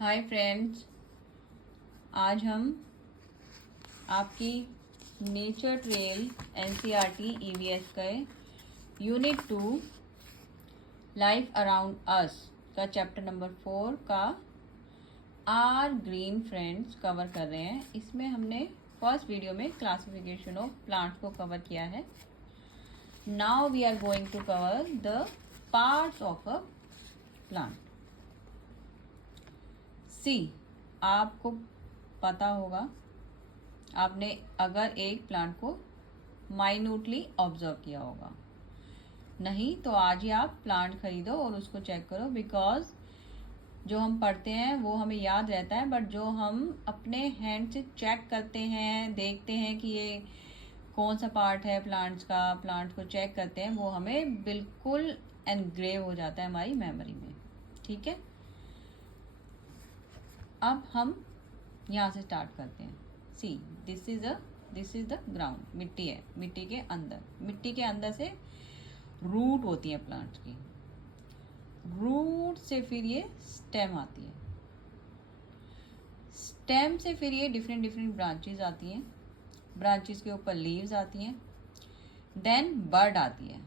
Hi friends, आज हम आपकी नेचर ट्रेल एनसीईआरटी ईवीएस का यूनिट 2 लाइफ अराउंड अस का चैप्टर नंबर 4 का आर ग्रीन फ्रेंड्स कवर कर रहे हैं। इसमें हमने फर्स्ट वीडियो में क्लासिफिकेशन ऑफ प्लांट्स को कवर किया है। Now we are going to cover the parts of a plant. See, आपको पता होगा, आपने अगर एक प्लांट को माइन्यूटली ऑब्जर्व किया होगा, नहीं तो आज ही आप प्लांट खरीदो और उसको चेक करो। बिकॉज जो हम पढ़ते हैं वो हमें याद रहता है, बट जो हम अपने हैंड से चेक करते हैं, देखते हैं कि ये कौन सा पार्ट है प्लांट्स का, प्लांट को चेक करते हैं, वो हमें बिल्कुल एनग्रेव हो जाता है हमारी मेमोरी में। ठीक है, अब हम यहाँ से स्टार्ट करते हैं। सी, दिस इज द ग्राउंड। मिट्टी है, मिट्टी के अंदर से रूट होती है प्लांट की। रूट से फिर ये स्टेम आती है, स्टेम से फिर ये डिफरेंट ब्रांचेस आती हैं, ब्रांचेस के ऊपर लीव्स आती हैं, देन बड आती है।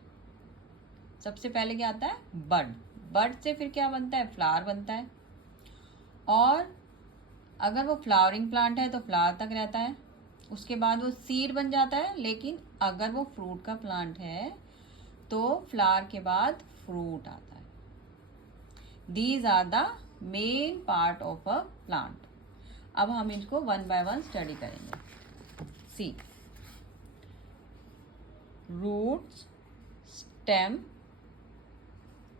सबसे पहले क्या आता है? बड। बड से फिर क्या बनता है? फ्लावर बनता है। और अगर वो फ्लावरिंग प्लांट है तो फ्लावर तक रहता है, उसके बाद वो सीड बन जाता है। लेकिन अगर वो फ्रूट का प्लांट है तो फ्लावर के बाद फ्रूट आता है। These are the main part of a plant. अब हम इनको वन बाय वन स्टडी करेंगे। See, roots, stem,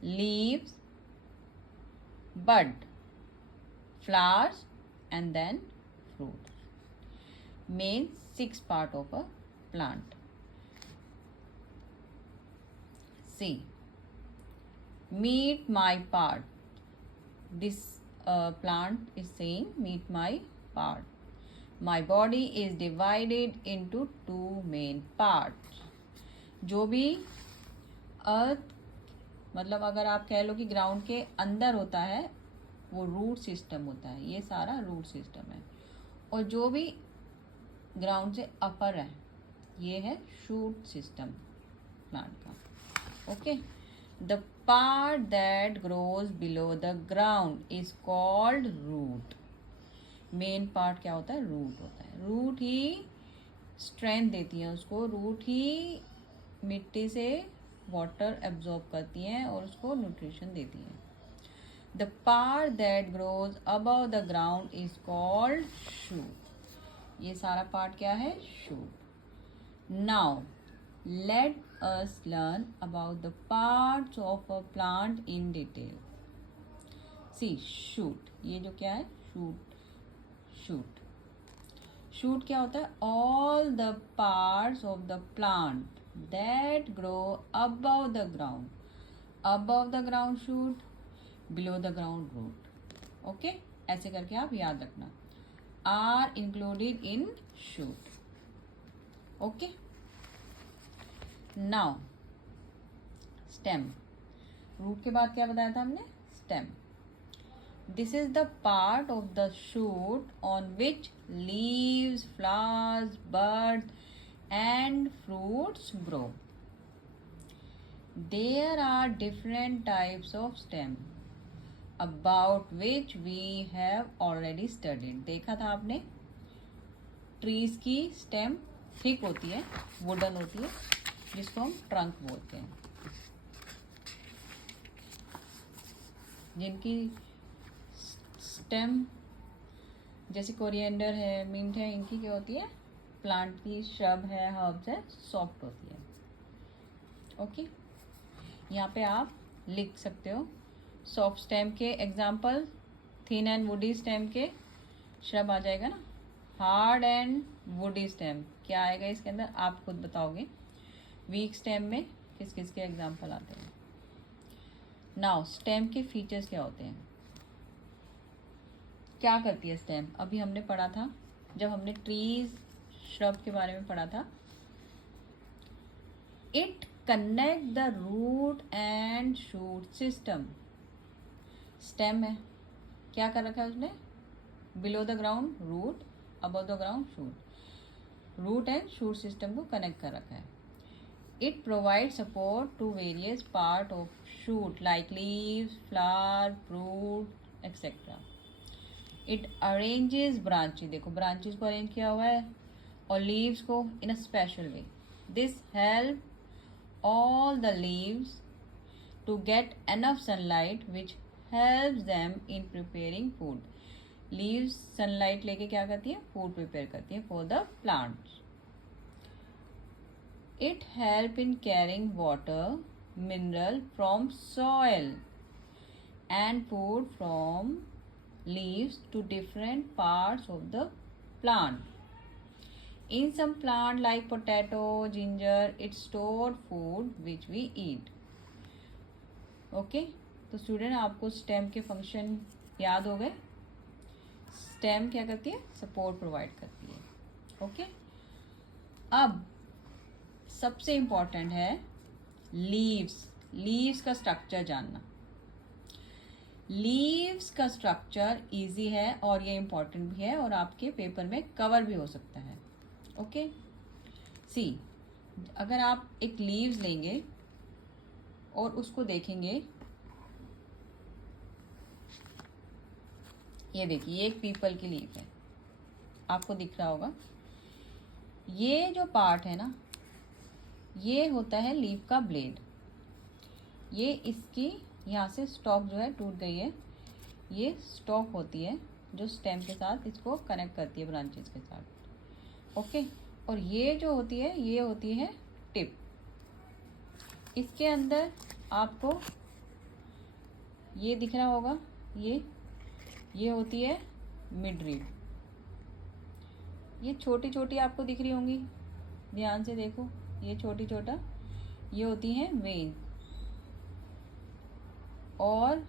leaves, bud, flowers, and then fruit. Main 6 part of a plant. See, meet my part. This plant is saying meet my part. My body is divided into 2 main parts. जो भी अर्थ, मतलब अगर आप कह लो कि ground के अंदर होता है, वो रूट सिस्टम होता है। ये सारा रूट सिस्टम है। और जो भी ग्राउंड से अपर है, ये है शूट सिस्टम प्लांट का। Okay, the part that grows below the ground is called root. Main part क्या होता है? रूट होता है। रूट ही स्ट्रेंथ देती है उसको, रूट ही मिट्टी से वाटर एब्जॉर्ब करती हैं और उसको न्यूट्रिशन देती हैं। The part that grows above the ground is called shoot. ये सारा पार्ट क्या है? shoot. Now let us learn about the parts of a plant in detail. See, shoot. ये जो क्या है? shoot. shoot क्या होता है? all the parts of the plant that grow above the ground. above the ground shoot, below the ground root. Okay, ऐसे करके आप याद रखना, are included in shoot. Okay, now stem. Root के बाद क्या बताया था हमने? Stem. This is the part of the shoot on which leaves, flowers, buds and fruits grow. There are different types of stem about which we have already studied. देखा था आपने, trees की स्टेम थिक होती है, wooden होती है, जिसको हम ट्रंक बोलते हैं। जिनकी स्टेम जैसे कोरिएंडर है, मिंट है, इनकी क्या होती है? प्लांट की श्रब है, हर्ब्स है, सॉफ्ट होती है। ओके, यहाँ पे आप लिख सकते हो सॉफ्ट स्टेम के example, thin and woody stem के श्रब आ जाएगा ना। हार्ड एंड वुडी स्टेम क्या आएगा इसके अंदर? आप खुद बताओगे। वीक स्टेम में किस किस के एग्जाम्पल आते हैं? नाउ स्टेम के फीचर्स क्या होते हैं? क्या करती है स्टेम? अभी हमने पढ़ा था, जब हमने ट्रीज, श्रब के बारे में पढ़ा था। It connect the root and shoot system. Stem है, क्या कर रखा है उसने? Below the ground root, above the ground shoot, root and shoot system को कनेक्ट कर रखा है. It provide support to various part of shoot like leaves, flower, fruit etcetera. It arranges branches, देखो ब्रांचेस को अरेंज किया हुआ है, और लीव्स को in a special way. This help all the leaves to get enough sunlight which helps them in preparing food. Leaves sunlight लेके क्या करती है? फूड प्रिपेयर करती है for the plants. It help in carrying water, mineral from soil and food from leaves to different parts of the plant. In some plant like potato, ginger, it stored food which we eat. Okay? तो student आपको stem के function याद हो गए. Stem क्या करती है? Support provide करती है. ओके अब सबसे इम्पॉर्टेंट है लीव्स. लीव्स का स्ट्रक्चर जानना. लीव्स का स्ट्रक्चर इजी है और ये इम्पॉर्टेंट भी है और आपके पेपर में कवर भी हो सकता है. ओके सी, अगर आप एक लीव्स लेंगे और उसको देखेंगे, ये देखिए ये एक पीपल की लीफ है, आपको दिख रहा होगा. ये जो पार्ट है ना, ये होता है लीफ का ब्लेड. ये इसकी यहाँ से स्टॉक जो है टूट गई है, ये स्टॉक होती है जो स्टेम के साथ इसको कनेक्ट करती है ब्रांचेस के साथ. ओके और ये जो होती है ये होती है टिप. इसके अंदर आपको ये दिख रहा होगा, ये होती है मिडरीब. ये छोटी छोटी आपको दिख रही होंगी, ध्यान से देखो, ये छोटी छोटा, ये होती हैं वेन. और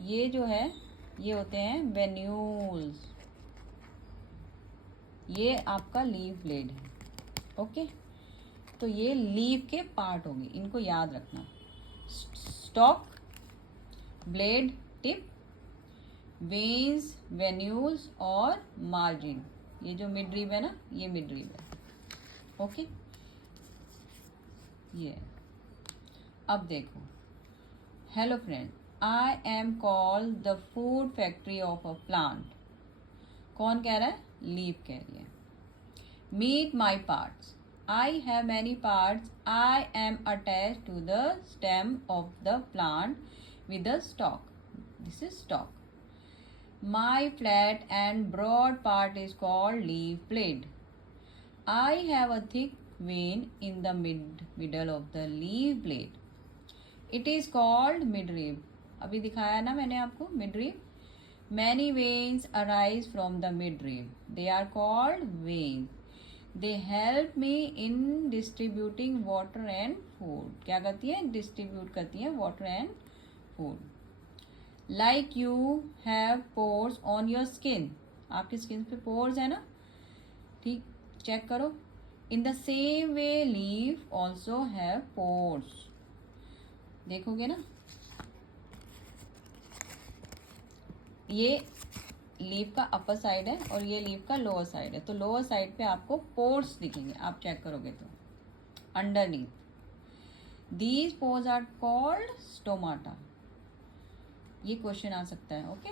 ये जो है ये होते हैं वेन्यूल्स. ये आपका लीफ ब्लेड है. ओके तो ये लीफ के पार्ट होंगे, इनको याद रखना. Stock, blade, tip, veins, venules और मार्जिन. ये जो मिडरीब है ना, ये मिडरीब है. ओके ये अब देखो. Hello friend, I am called the food factory of a plant. कौन कह रहा है? लीफ कह रही है. Meet my parts. I have many parts. I am attach to the stem of the plant with the stalk. This is stalk. My flat and broad part is called leaf blade. I have a thick vein in the middle of the leaf blade. It is called midrib. अभी दिखाया ना मैंने आपको midrib. Many veins arise from the midrib. They are called veins. They help me in distributing water and food. क्या करती है? Distribute करती है water and food. Like you have pores on your skin. आपकी स्किन पे pores है ना, ठीक, चेक करो. In the same way leaf also have pores. देखोगे ना, ये लीफ का अपर साइड है और ये लीफ का लोअर साइड है. तो लोअर साइड पे आपको पोर्स दिखेंगे, आप चेक करोगे तो underneath. These pores are called stomata. ये क्वेश्चन आ सकता है. ओके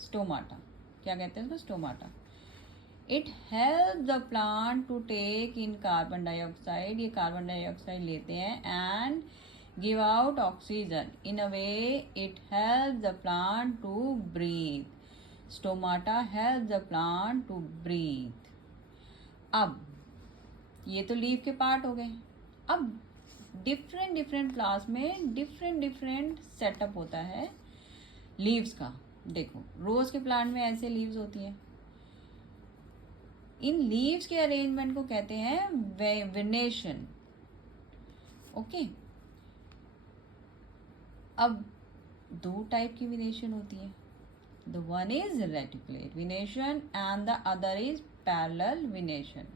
स्टोमाटा क्या कहते हैं उसको? Stomata. It help the plant to take in carbon dioxide. ये कार्बन डाइऑक्साइड लेते हैं and give out oxygen. In a way it help the plant to breathe. Stomata help the plant to breathe. अब ये तो leaf के part हो गए. अब डिफरेंट प्लांट्स में डिफरेंट सेटअप होता है लीव्स का. देखो रोज के प्लांट में ऐसे लीव्स होती हैं. इन लीव्स के अरेंजमेंट को कहते हैं वेनेशन. ओके अब दो टाइप की वेनेशन होती है. The one is reticulate venation and the other is parallel venation.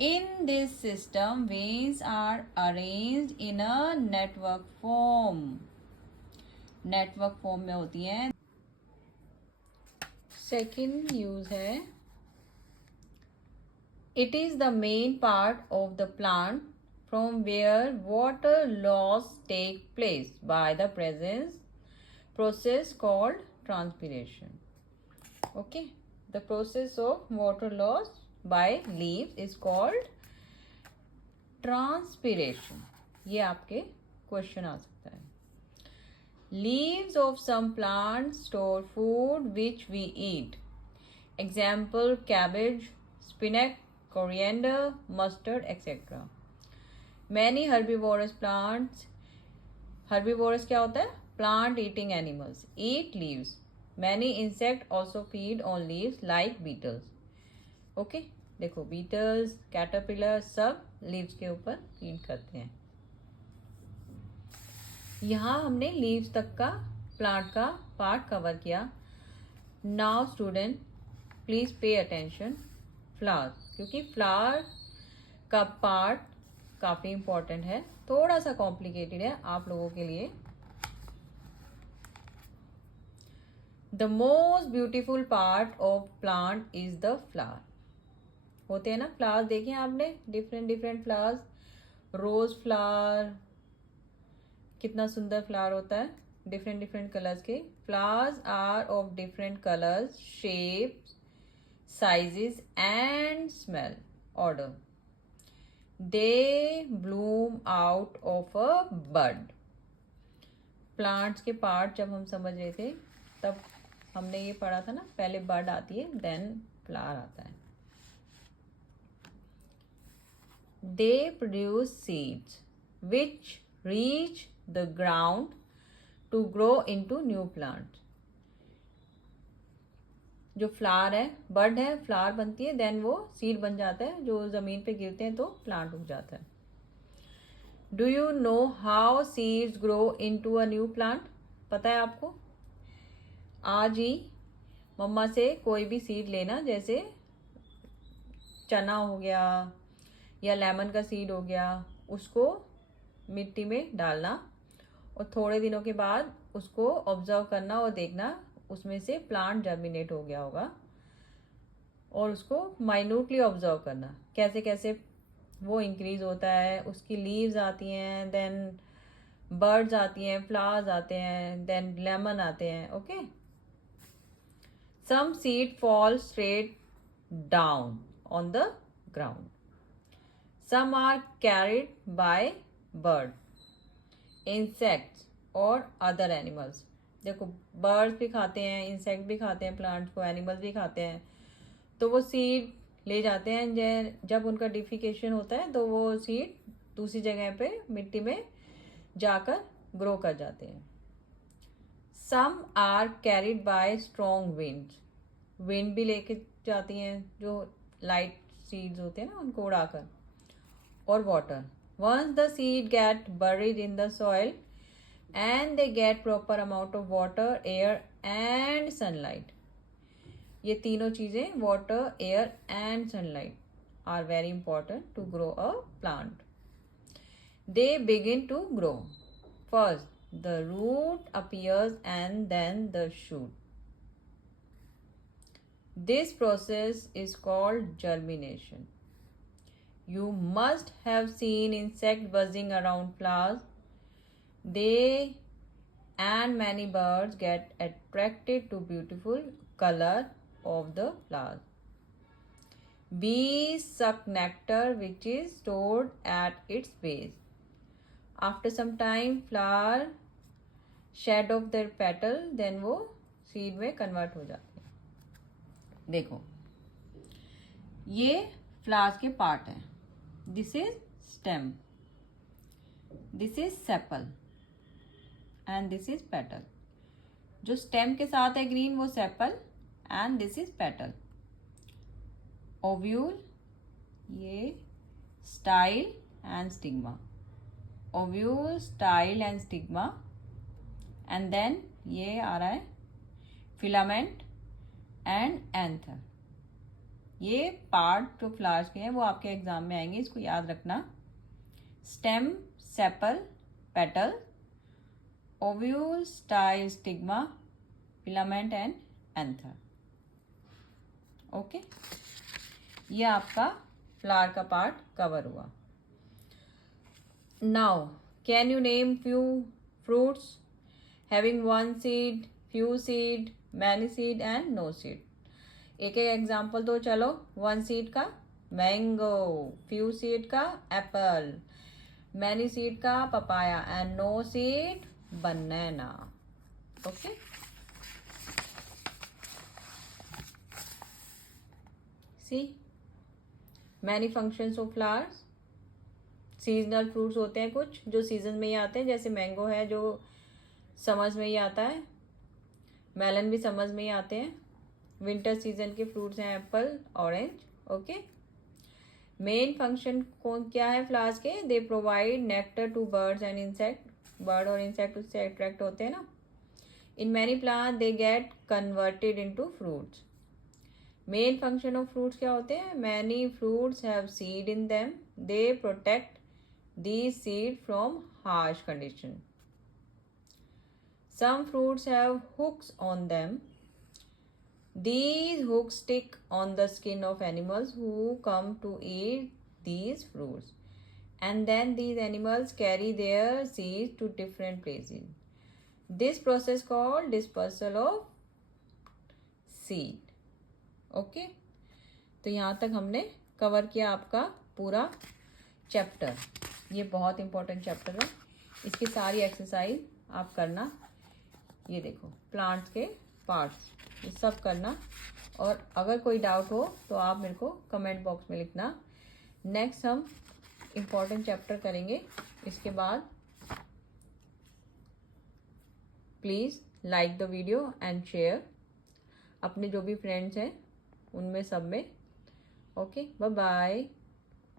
In this system, veins are arranged in a network form. Network form में होती हैं। सेकंड यूज है, it is the main part of the plant from where water loss take place by the presence process called transpiration. Okay, the process of water loss by leaves is called transpiration. ये आपके question आ सकता है। Leaves of some plants store food which we eat. Example, cabbage, spinach, coriander, mustard, etc. Many herbivorous plants, herbivorous क्या होता है? Plant eating animals eat leaves. Many insects also feed on leaves like beetles. Okay, देखो beetles, caterpillar सब leaves के ऊपर feed करते हैं। यहाँ हमने leaves तक का plant का part cover किया। Now student please pay attention flowers, क्योंकि flower का part काफ़ी important है, थोड़ा सा complicated है आप लोगों के लिए। The most beautiful part of plant is the flower. होते हैं ना फ्लावर्स, देखे हैं आपने, different different flowers, rose flower, कितना सुंदर फ्लावर होता है, डिफरेंट डिफरेंट कलर्स के। Flowers are of different colours, shapes, sizes and smell odour. They bloom out of a bud. Plants के पार्ट जब हम समझ रहे थे तब हमने ये पढ़ा था ना, पहले बड आती है देन फ्लावर आता है। They produce seeds which reach the ground to grow into new plant. जो फ्लावर है, बड है, फ्लावर बनती है, देन वो सीड बन जाता है, जो जमीन पे गिरते हैं तो प्लांट उग जाता है। Do you know how seeds grow into a new plant? पता है आपको? आज ही मम्मा से कोई भी सीड लेना, जैसे चना हो गया या लेमन का सीड हो गया, उसको मिट्टी में डालना और थोड़े दिनों के बाद उसको ऑब्जर्व करना और देखना उसमें से प्लांट जर्मिनेट हो गया होगा, और उसको माइन्यूटली ऑब्जर्व करना कैसे कैसे वो इंक्रीज होता है। उसकी लीव्स आती हैं, देन बर्ड्स आती हैं, फ्लावर्स आते हैं, देन लेमन आते हैं। Okay, some seed fall straight down on the ground. Some are carried by bird, insects or other animals. देखो बर्ड्स भी खाते हैं, इंसेक्ट भी खाते हैं प्लांट्स को, एनिमल्स भी खाते हैं, तो वो सीड ले जाते हैं। जब उनका डिफिकेशन होता है तो वो सीड दूसरी जगह पे मिट्टी में जाकर ग्रो कर जाते हैं। Some are carried by strong winds. Wind भी लेके जाती हैं, जो लाइट सीड्स होते हैं ना उनको उड़ाकर। और water, once the seed get buried in the soil and they get proper amount of water, air and sunlight. ये तीनों चीज़ें, water, air and sunlight, are very important to grow a plant. They begin to grow. First the root appears and then the shoot. This process is called germination. You must have seen insects buzzing around flowers. They and many birds get attracted to beautiful color of the flowers. Bees suck nectar which is stored at its base. After some time, flower shed off their petal, then वो seed में convert हो जाते हैं। देखो ये flowers के part हैं। This is stem, this is sepal and this is petal. जो स्टेम के साथ है ग्रीन वो sepal and this is petal. Ovule, ये style and stigma. Ovule, style and stigma, and then ये आ रहा है फिलामेंट एंड एंथर। ये पार्ट जो फ्लावर्स के हैं वो आपके एग्जाम में आएंगे, इसको याद रखना। Stem, sepal, petal, ovule, style, stigma, filament and anther. Okay, ये आपका फ्लावर का पार्ट कवर हुआ. Now can you name few fruits having one seed, few seed, many seed and no seed. एक एक एग्जाम्पल दो. चलो, वन सीड का mango, few seed का एप्पल, मैनी सीड का papaya and no seed banana. Okay, see many functions of flowers. Seasonal fruits होते हैं कुछ जो सीजन में ही आते हैं, जैसे मैंगो है जो समर्स में ही आता है, मेलन भी समर्स में ही आते हैं. विंटर सीजन के फ्रूट्स हैं apple, orange. Okay, main function कौन क्या है फ्लावर्स के? They provide nectar to birds and insect. Bird और इंसेक्ट उससे अट्रैक्ट होते हैं ना. In many plant they get converted into fruits. Main function of fruits क्या होते हैं? Many fruits have seed in them. They protect these seed from harsh condition. Some fruits have hooks on them. These hooks stick on the skin of animals who come to eat these fruits, and then these animals carry their seeds to different places. This process called dispersal of seed. Okay, तो यहाँ तक हमने cover किया आपका पूरा chapter. ये बहुत important chapter है. इसकी सारी एक्सरसाइज आप करना. ये देखो, प्लांट्स के पार्ट्स ये सब करना. और अगर कोई डाउट हो तो आप मेरे को कमेंट बॉक्स में लिखना. नेक्स्ट हम इम्पॉर्टेंट चैप्टर करेंगे. इसके बाद please like the video and share अपने जो भी फ्रेंड्स हैं उनमें सब में. Okay, bye bye.